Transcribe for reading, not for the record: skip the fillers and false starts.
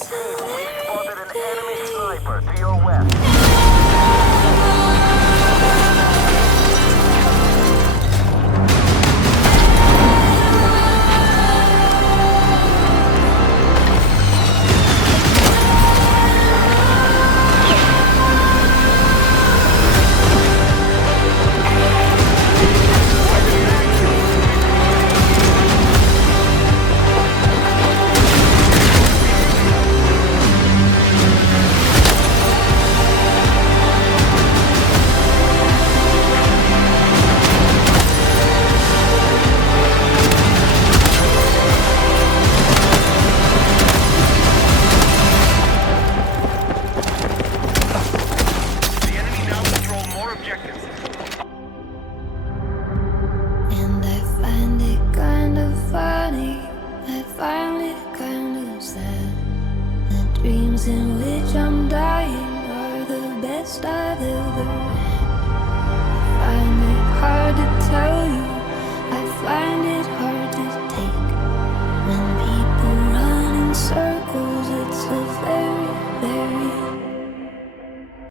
We've spotted an enemy sniper to your west. And I find it kind of funny, I find it kind of sad. The dreams in which I'm dying are the best I've ever had. I find it hard to tell you